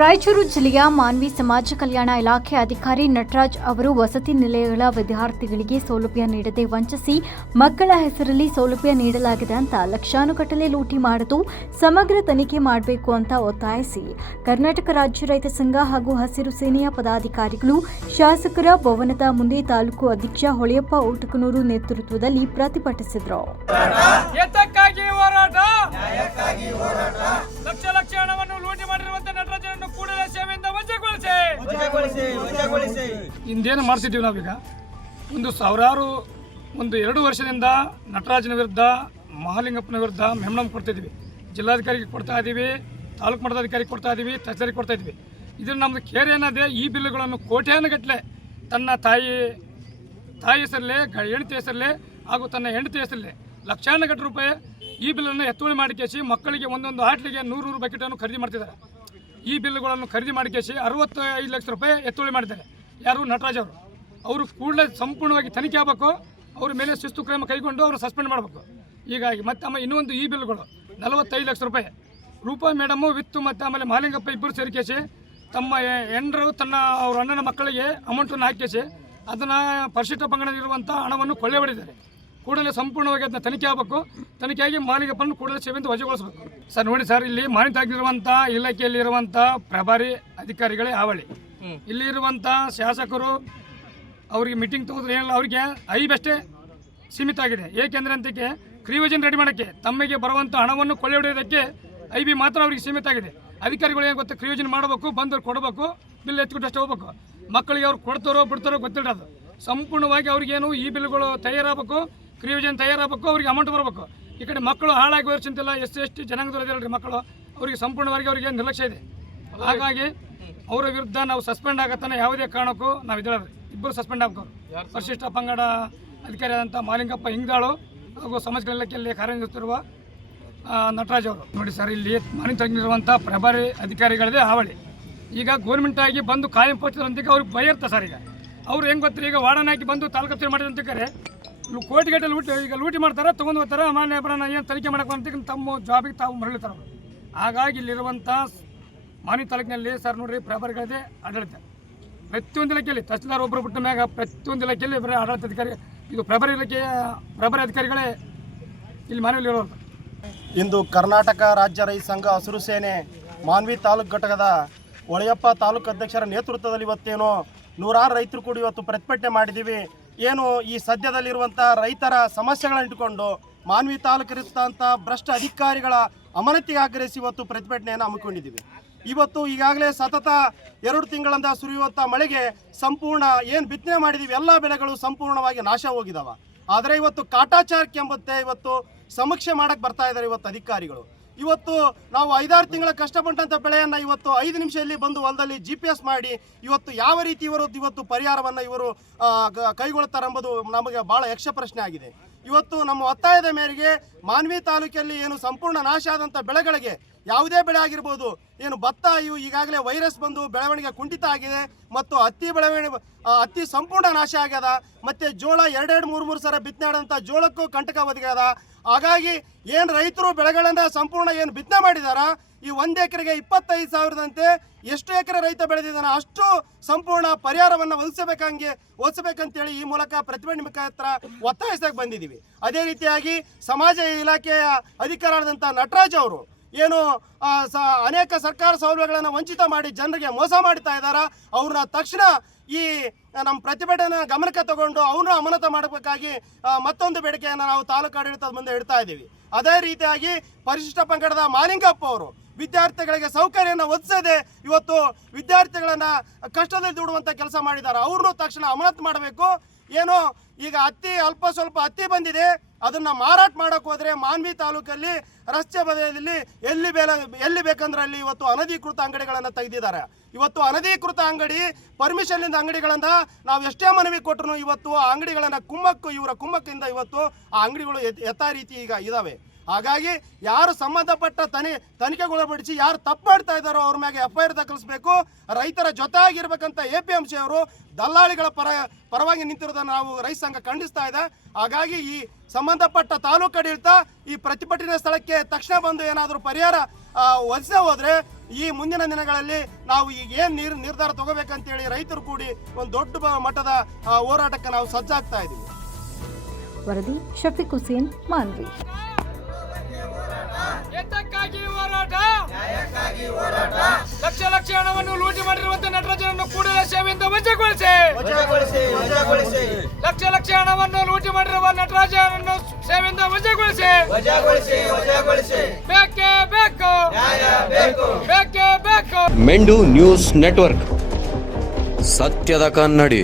ರಾಯಚೂರು ಜಿಲ್ಲೆಯ ಮಾನ್ವಿ ಸಮಾಜ ಕಲ್ಯಾಣ ಇಲಾಖೆ ಅಧಿಕಾರಿ ನಟರಾಜ್ ಅವರು ವಸತಿ ನಿಲಯಗಳ ವಿದ್ಯಾರ್ಥಿಗಳಿಗೆ ಸೌಲಭ್ಯ ನೀಡದೆ ವಂಚಿಸಿ ಮಕ್ಕಳ ಹೆಸರಲ್ಲಿ ಸೌಲಭ್ಯ ನೀಡಲಾಗಿದೆ ಅಂತ ಲಕ್ಷಾನುಗಟ್ಟಲೆ ಲೂಟಿ ಮಾಡಿದು ಸಮಗ್ರ ತನಿಖೆ ಮಾಡಬೇಕು ಅಂತ ಒತ್ತಾಯಿಸಿ. ಕರ್ನಾಟಕ ರಾಜ್ಯ ರೈತ ಸಂಘ ಹಾಗೂ ಹಸಿರು ಸೇನೆಯ ಪದಾಧಿಕಾರಿಗಳು ಶಾಸಕರ ಭವನದ ಮುಂದೆ ತಾಲೂಕು ಅಧ್ಯಕ್ಷ ಹೊಳೆಯಪ್ಪ ಊಟಕನೂರು ನೇತೃತ್ವದಲ್ಲಿ ಪ್ರತಿಭಟಿಸಿದರು. ಇಂದೇನು ಮಾಡಿಸಿದ್ದೀವಿ ನಾವೀಗ? ಒಂದು ಸಾವಿರಾರು, ಒಂದು ಎರಡು ವರ್ಷದಿಂದ ನಟರಾಜನ ವಿರುದ್ಧ, ಮಹಾಲಿಂಗಪ್ಪನ ವಿರುದ್ಧ ಮೆಮಣಂ ಕೊಡ್ತಾಯಿದ್ವಿ ಜಿಲ್ಲಾಧಿಕಾರಿಗೆ ಕೊಡ್ತಾ ಇದ್ದೀವಿ, ತಾಲೂಕು ಮಟ್ಟದ ಅಧಿಕಾರಿಗೆ ಕೊಡ್ತಾ ಇದ್ದೀವಿ, ತಹಸೀಲ್ದಾರಿಗೆ ಕೊಡ್ತಾ ಇದ್ವಿ ಇದ್ರ ನಮ್ಮದು ಕೇರ್ ಏನಾದರೆ ಈ ಕೋಟ್ಯಾನ ಕೋಟ್ಯಾನುಗಟ್ಟಲೆ ತನ್ನ ತಾಯಿ ತಾಯಿ ಹೆಸರಲ್ಲೇ ಹೆಂಡತಿ ಹೆಸರಲ್ಲೇ ಹಾಗೂ ತನ್ನ ಹೆಂಡತಿ ಹೆಸರಲ್ಲೇ ಲಕ್ಷಾನುಗಟ್ಟಲೆ ರೂಪಾಯಿ ಈ ಬಿಲ್ಲನ್ನು ಎತ್ತುವಳಿ ಮಾಡಿ ಕೇಸಿ ಮಕ್ಕಳಿಗೆ ಒಂದೊಂದು ಆಟ್ಲಿಗೆ ನೂರು ನೂರು ಬಕೆಟನ್ನು ಖರೀದಿ ಮಾಡ್ತಿದ್ದಾರೆ. ಈ ಬಿಲ್ಗಳನ್ನು ಖರೀದಿ ಮಾಡಿಕೇಸಿ ಅರವತ್ತೈದು ಲಕ್ಷ ರೂಪಾಯಿ ಎತ್ತುವಳಿ ಮಾಡಿದ್ದಾರೆ. ಯಾರು ನಟರಾಜ್ ಅವರು? ಅವರು ಕೂಡಲೇ ಸಂಪೂರ್ಣವಾಗಿ ತನಿಖೆ ಆಗಬೇಕು, ಅವ್ರ ಮೇಲೆ ಶಿಸ್ತು ಕ್ರಮ ಕೈಗೊಂಡು ಅವರು ಸಸ್ಪೆಂಡ್ ಮಾಡಬೇಕು. ಹೀಗಾಗಿ ಮತ್ತೆ ಆಮೇಲೆ ಇನ್ನೊಂದು ಈ ಬಿಲ್ಗಳು, ನಲವತ್ತೈದು ಲಕ್ಷ ರೂಪಾಯಿ. ರೂಪಾ ಮೇಡಮು, ವಿತ್ತು ಮತ್ತು ಆಮೇಲೆ ಮಾಲಿಂಗಪ್ಪ ಇಬ್ಬರು ಸೇರಿಕೇಸಿ ತಮ್ಮ ಹೆಂಡರು, ತನ್ನ ಅವ್ರ ಅಣ್ಣನ ಮಕ್ಕಳಿಗೆ ಅಮೌಂಟನ್ನು ಹಾಕಿಸಿ ಅದನ್ನು ಪರಿಶಿಷ್ಟ ಪಂಗಡದಲ್ಲಿರುವಂಥ ಹಣವನ್ನು ಕೊಳ್ಳೆ ಹೊಡೆದಿದ್ದಾರೆ ಕೂಡಲೇ ಸಂಪೂರ್ಣವಾಗಿ ಅದನ್ನ ತನಿಖೆ ಆಗಬೇಕು. ತನಿಖೆಯಾಗಿ ಮಾಲಿಕಪ್ಪನ್ನು ಕೂಡಲೇ ಸೇವೆಯಿಂದ ವಜಗೊಳಿಸಬೇಕು. ಸರ್ ನೋಡಿ ಸರ್ ಇಲ್ಲಿ ಮಾನಿತಾಗಿರುವಂಥ ಇಲಾಖೆಯಲ್ಲಿರುವಂಥ ಪ್ರಭಾರಿ ಅಧಿಕಾರಿಗಳೇ ಹಾವಳಿ. ಇಲ್ಲಿರುವಂಥ ಶಾಸಕರು ಅವರಿಗೆ ಮೀಟಿಂಗ್ ತಗೋದ್ರೆ ಏನಿಲ್ಲ ಅವರಿಗೆ ಐಬಷ್ಟೇ ಸೀಮಿತ ಆಗಿದೆ. ಏಕೆಂದರೆ ಅಂತಕ್ಕೆ ಕ್ರಿಯೋಜನ್ ರೆಡಿ ಮಾಡೋಕ್ಕೆ ತಮ್ಮಿಗೆ ಬರುವಂಥ ಹಣವನ್ನು ಕೊಳ್ಳೆ ಹೊಡೆಯೋದಕ್ಕೆ ಐ ಬಿ ಮಾತ್ರ ಅವರಿಗೆ ಸೀಮಿತ ಆಗಿದೆ. ಅಧಿಕಾರಿಗಳು ಏನು ಗೊತ್ತಾ ಕ್ರಿಯೋಜನ್ ಮಾಡಬೇಕು ಬಂದವ್ರು ಕೊಡಬೇಕು ಬಿಲ್ ಎತ್ಕೊಂಡು ಅಷ್ಟೇ ಹೋಗ್ಬೇಕು. ಮಕ್ಕಳಿಗೆ ಅವ್ರು ಕೊಡ್ತಾರೋ ಬಿಡ್ತಾರೋ ಗೊತ್ತಿಲ್ಲ ಅದು. ಸಂಪೂರ್ಣವಾಗಿ ಅವ್ರಿಗೇನು ಈ ಬಿಲ್ಗಳು ತಯಾರಾಗಬೇಕು. ಕ್ರಿಯೋಜನ್ ತಯಾರಾಗಬೇಕು ಅವ್ರಿಗೆ ಅಮೌಂಟ್ ಬರಬೇಕು. ಈ ಕಡೆ ಮಕ್ಕಳು ಹಾಳಾಗಿ ಹೋದ್ರೆ ಚಿಂತಿಲ್ಲ ಎಸ್ ಸಿ ಎಸ್ ಟಿ ಜನಾಂಗದವರಿದ್ದಾರೆ ಮಕ್ಕಳು. ಅವರಿಗೆ ಸಂಪೂರ್ಣವಾಗಿ ಅವರಿಗೆ ನಿರ್ಲಕ್ಷ್ಯ ಇದೆ. ಹಾಗಾಗಿ ಅವರ ವಿರುದ್ಧ ನಾವು ಸಸ್ಪೆಂಡ್ ಆಗತ್ತಾನೆ ಯಾವುದೇ ಕಾರಣಕ್ಕೂ ನಾವು ಇದ್ದೇವೆ ಇಬ್ಬರು ಸಸ್ಪೆಂಡ್ ಆಗಬೇಕು ಪರಿಶಿಷ್ಟ ಪಂಗಡ ಅಧಿಕಾರಿ ಆದಂಥ ಮಾಲಿಂಗಪ್ಪ ಹಿಂಗಾಳು ಹಾಗೂ ಸಮಾಜ ಕಲ್ಯಾಣ ಇಲಾಖೆಯಲ್ಲಿ ಕಾರ್ಯನಿರ್ವಹಿಸುತ್ತಿರುವ ನಟರಾಜ್ ಅವರು. ನೋಡಿ ಸರ್ ಇಲ್ಲಿ ಮನೆ ತಂಗಿರುವಂಥ ಪ್ರಭಾರಿ ಅಧಿಕಾರಿಗಳದೇ ಹಾವಳಿ. ಈಗ ಗೌರ್ಮೆಂಟ್ ಆಗಿ ಬಂದು ಕಾಯಂ ಪೋಸ್ಟಂತಿಗೆ ಅವ್ರಿಗೆ ಭಯ ಇರ್ತಾರೆ ಸರ್ ಈಗ. ಅವ್ರು ಹೆಂಗ್ ಗೊತ್ತಿರಿ? ಈಗ ವಾರ್ಡನ್ ಹಾಕಿ ಬಂದು ತಾಲೂಕು ಕಚೇರಿ ಮಾಡಿದಂತಿದ್ದಾರೆ ಕೋಟಿ ಗಟ್ಟಲೆ ಲೂಟಿ ಈಗ ಲೂಟಿ ಮಾಡ್ತಾರೆ, ತೊಗೊಂಡು ಹೋಗ್ತಾರೆ ಮಾನ್ಯ ಬರೋಣ ಏನು ತನಿಖೆ ಮಾಡಕ್ಕೆ ಅಂತ ತಮ್ಮ ಜಾಬಿಗೆ ತಾವು ಮರಳುತ್ತಾರೆ ಅವರು ಹಾಗಾಗಿ ಇಲ್ಲಿರುವಂಥ ಮಾನ್ಯ ತಾಲೂಕಿನಲ್ಲಿ ಸರ್ ನೋಡ್ರಿ ಪ್ರಭಾರಿಗಳದೇ ಆಡಳಿತ. ಪ್ರತಿಯೊಂದು ಇಲಾಖೆಯಲ್ಲಿ, ತಹಸೀಲ್ದಾರ್ ಒಬ್ಬರು ಬಿಟ್ಟ ಮ್ಯಾಗ ಪ್ರತಿಯೊಂದು ಇಲಾಖೆಯಲ್ಲಿ ಬರೀ ಆಡಳಿತ ಅಧಿಕಾರಿ ಇದು ಪ್ರಭಾರಿ ಇಲಾಖೆಯ ಪ್ರಭಾರಿ ಅಧಿಕಾರಿಗಳೇ ಇಲ್ಲಿ ಮನೆಯಲ್ಲಿ ಇರೋರು. ಇಂದು ಕರ್ನಾಟಕ ರಾಜ್ಯ ರೈತ ಸಂಘ ಹಸಿರು ಸೇನೆ ಮಾನ್ವಿ ತಾಲೂಕು ಘಟಕದ ಒಳೆಯಪ್ಪ ತಾಲೂಕು ಅಧ್ಯಕ್ಷರ ನೇತೃತ್ವದಲ್ಲಿ ಇವತ್ತೇನು ನೂರಾರು ರೈತರು ಕೂಡ ಇವತ್ತು ಪ್ರತಿಭಟನೆ ಮಾಡಿದ್ದೀವಿ. ಏನು ಈ ಸದ್ಯದಲ್ಲಿರುವಂಥ ರೈತರ ಸಮಸ್ಯೆಗಳನ್ನ ಇಟ್ಟುಕೊಂಡು ಮಾನ್ವಿ ತಾಲೂಕಿರುತ್ತಂಥ ಭ್ರಷ್ಟ ಅಧಿಕಾರಿಗಳ ಅಮಾನತಿಗೆ ಆಗ್ರಹಿಸಿ ಇವತ್ತು ಪ್ರತಿಭಟನೆಯನ್ನು ಹಮ್ಮಿಕೊಂಡಿದ್ದೀವಿ. ಇವತ್ತು ಈಗಾಗಲೇ ಸತತ ಎರಡು ತಿಂಗಳಿಂದ ಸುರಿಯುವಂಥ ಮಳೆಗೆ ಸಂಪೂರ್ಣ ಏನು ಬಿತ್ತನೆ ಮಾಡಿದೀವಿ, ಎಲ್ಲ ಬೆಳೆಗಳು ಸಂಪೂರ್ಣವಾಗಿ ನಾಶ ಹೋಗಿದಾವ. ಆದರೆ ಇವತ್ತು ಕಾಟಾಚಾರಕ್ಕೆ ಎಂಬಂತೆ ಇವತ್ತು ಸಮೀಕ್ಷೆ ಮಾಡಕ್ಕೆ ಬರ್ತಾ ಇದ್ದಾರೆ ಇವತ್ತು ಅಧಿಕಾರಿಗಳು. ಇವತ್ತು ನಾವು ಐದಾರು ತಿಂಗಳ ಕಷ್ಟಪಟ್ಟಂಥ ಬೆಳೆಯನ್ನು ಇವತ್ತು ಐದು ನಿಮಿಷದಲ್ಲಿ ಬಂದು ಹೊಲದಲ್ಲಿ ಜಿ ಪಿ ಎಸ್ ಮಾಡಿ ಇವತ್ತು ಯಾವ ರೀತಿ ಇವರು ಇವತ್ತು ಪರಿಹಾರವನ್ನು ಇವರು ಕೈಗೊಳ್ತಾರೆ ಎಂಬುದು ನಮಗೆ ಬಹಳ ಯಕ್ಷ ಪ್ರಶ್ನೆ ಆಗಿದೆ. ಇವತ್ತು ನಮ್ಮ ಒತ್ತಾಯದ ಮೇರೆಗೆ ಮಾನ್ವಿ ತಾಲೂಕಲ್ಲಿ ಏನು ಸಂಪೂರ್ಣ ನಾಶ ಆದಂಥ ಬೆಳೆಗಳಿಗೆ ಯಾವುದೇ ಬೆಳೆ ಆಗಿರ್ಬೋದು, ಏನು ಭತ್ತ, ಇವು ಈಗಾಗಲೇ ವೈರಸ್ ಬಂದು ಬೆಳವಣಿಗೆ ಕುಂಠಿತ ಆಗಿದೆ ಮತ್ತು ಹತ್ತಿ ಬೆಳವಣಿಗೆ ಹತ್ತಿ ಸಂಪೂರ್ಣ ನಾಶ ಆಗ್ಯದ, ಮತ್ತೆ ಜೋಳ ಎರಡೆರಡು ಮೂರು ಮೂರು ಸಲ ಬಿತ್ತನೆ ಆಡಂತ ಜೋಳಕ್ಕೂ ಕಂಟಕ ಒದಗ್ಯದ ಹಾಗಾಗಿ ಏನು ರೈತರು ಬೆಳೆಗಳನ್ನು ಸಂಪೂರ್ಣ ಏನು ಬಿತ್ತನೆ ಮಾಡಿದಾರ? ಈ ಒಂದು ಎಕರೆಗೆ ಇಪ್ಪತ್ತೈದು ಸಾವಿರದಂತೆ ಎಷ್ಟು ಎಕರೆ ರೈತ ಬೆಳೆದಿದ್ದಾನ? ಅಷ್ಟು ಸಂಪೂರ್ಣ ಪರಿಹಾರವನ್ನು ಒದಗಿಸಬೇಕಂಗೆ ಓದಿಸಬೇಕಂತೇಳಿ ಈ ಮೂಲಕ ಪ್ರತಿಭಟನೆ ಮುಖಾಂತರ ಒತ್ತಾಯಿಸಕ್ಕೆ ಬಂದಿದ್ದೀವಿ. ಅದೇ ರೀತಿಯಾಗಿ ಸಮಾಜ ಇಲಾಖೆಯ ಅಧಿಕಾರದಂಥ ನಟರಾಜ್ ಅವರು ಏನು ಸ, ಅನೇಕ ಸರ್ಕಾರ ಸೌಲಭ್ಯಗಳನ್ನು ವಂಚಿತ ಮಾಡಿ ಜನರಿಗೆ ಮೋಸ ಮಾಡ್ತಾ ಇದ್ದಾರ? ಅವ್ರನ್ನ ತಕ್ಷಣ ಈ, ನಮ್ಮ ಪ್ರತಿಭಟನೆ ಗಮನಕ್ಕೆ ತಗೊಂಡು ಅವನು ಅಮಾನತ ಮಾಡಬೇಕಾಗಿ ಮತ್ತೊಂದು ಬೇಡಿಕೆಯನ್ನು ನಾವು ತಾಲೂಕು ಆಡಳಿತದ ಮುಂದೆ ಇಡ್ತಾ ಇದ್ದೀವಿ. ಅದೇ ರೀತಿಯಾಗಿ ಪರಿಶಿಷ್ಟ ಪಂಗಡದ ಮಾಲಿಂಗಪ್ಪ ಅವರು ವಿದ್ಯಾರ್ಥಿಗಳಿಗೆ ಸೌಕರ್ಯವನ್ನು ಒದಗಿಸದೆ ಇವತ್ತು ವಿದ್ಯಾರ್ಥಿಗಳನ್ನ ಕಷ್ಟದಲ್ಲಿ ದುಡುವಂಥ ಕೆಲಸ ಮಾಡಿದ್ದಾರೆ. ಅವ್ರನ್ನೂ ತಕ್ಷಣ ಅಮಾನತು ಮಾಡಬೇಕು. ಏನು, ಈಗ ಹತ್ತಿ ಅಲ್ಪ ಸ್ವಲ್ಪ ಹತ್ತಿ ಬಂದಿದೆ. ಅದನ್ನ ಮಾರಾಟ ಮಾಡಕ್ ಹೋದ್ರೆ ಮಾನ್ವಿ ತಾಲೂಕಲ್ಲಿ ರಸ್ತೆ ಬದಿಯಲ್ಲಿ ಎಲ್ಲಿ ಬೇಲ, ಎಲ್ಲಿ ಬೇಕಂದ್ರೆ ಅಲ್ಲಿ ಇವತ್ತು ಅನಧಿಕೃತ ಅಂಗಡಿಗಳನ್ನು ತೆಗೆದಿದ್ದಾರೆ. ಇವತ್ತು ಅನಧಿಕೃತ ಅಂಗಡಿ, ಪರ್ಮಿಷನ್ನಿಂದ ಅಂಗಡಿಗಳನ್ನು ನಾವು ಎಷ್ಟೇ ಮನವಿ ಕೊಟ್ಟರು ಇವತ್ತು ಆ ಅಂಗಡಿಗಳನ್ನ ಕುಮ್ಮಕ್ಕು, ಇವರ ಕುಮ್ಮಕ್ಕಿಂದ ಇವತ್ತು ಆ ಅಂಗಡಿಗಳು ಯಥಾ ರೀತಿ ಈಗ ಇದ್ದಾವೆ ಹಾಗಾಗಿ ಯಾರು ಸಂಬಂಧಪಟ್ಟ ತನಿ ತನಿಖೆಗೊಳಪಡಿಸಿ ಯಾರು ತಪ್ಪು ಮಾಡ್ತಾ ಇದ್ದಾರೋ ಅವ್ರ ಮ್ಯಾಗೆ ಎಫ್ ಐ ಆರ್ ದಾಖಲಿಸಬೇಕು. ರೈತರ ಜೊತೆ ಆಗಿರ್ಬೇಕಂತ ಎ ಪಿ ಎಂ ಸಿ ಅವರು ದಲ್ಲಾಳಿಗಳ ಪರ, ಪರವಾಗಿ ನಿಂತಿರೋದನ್ನು ನಾವು ರೈತ ಸಂಘ ಖಂಡಿಸ್ತಾ ಇದೆ. ಹಾಗಾಗಿ ಈ ಸಂಬಂಧಪಟ್ಟ ತಾಲೂಕು ಆಡಳಿತ ಈ ಪ್ರತಿಭಟನೆ ಸ್ಥಳಕ್ಕೆ ತಕ್ಷಣ ಬಂದು ಏನಾದರೂ ಪರಿಹಾರ ಒದಸೇ ಹೋದ್ರೆ ಈ ಮುಂದಿನ ದಿನಗಳಲ್ಲಿ ನಾವು ಈಗ ಏನು ನೀರು ನಿರ್ಧಾರ ತಗೋಬೇಕಂತೇಳಿ ರೈತರು ಕೂಡಿ ಒಂದು ದೊಡ್ಡ ಮಟ್ಟದ ಹೋರಾಟಕ್ಕೆ ನಾವು ಸಜ್ಜಾಗ್ತಾ ಇದ್ದೀವಿ ವರದಿ ಶಫೀಕ್ ಹುಸೇನ್ ಮಾನ್ವಿ. ಲಕ್ಷ ಲಕ್ಷ ಹಣವನ್ನು ಲೂಟಿ ಮಾಡಿರುವಂತಹ ನಟರಾಜನನ್ನು ಸೇವೆಯಿಂದ ವಜಾಗೊಳಿಸಿ ಲಕ್ಷ ಲಕ್ಷ ಹಣವನ್ನು ಲೂಟಿ ಮಾಡಿರುವ ನಟರಾಜನನ್ನು ಸೇವೆಯಿಂದ ವಜಾಗೊಳಿಸಿ ಬೇಕೇ ಬೇಕು. ಬೇಕೇ ಬೇಕು. ಮೆಂಡು ನ್ಯೂಸ್ ನೆಟ್ವರ್ಕ್. ಸತ್ಯದ ಕನ್ನಡಿ.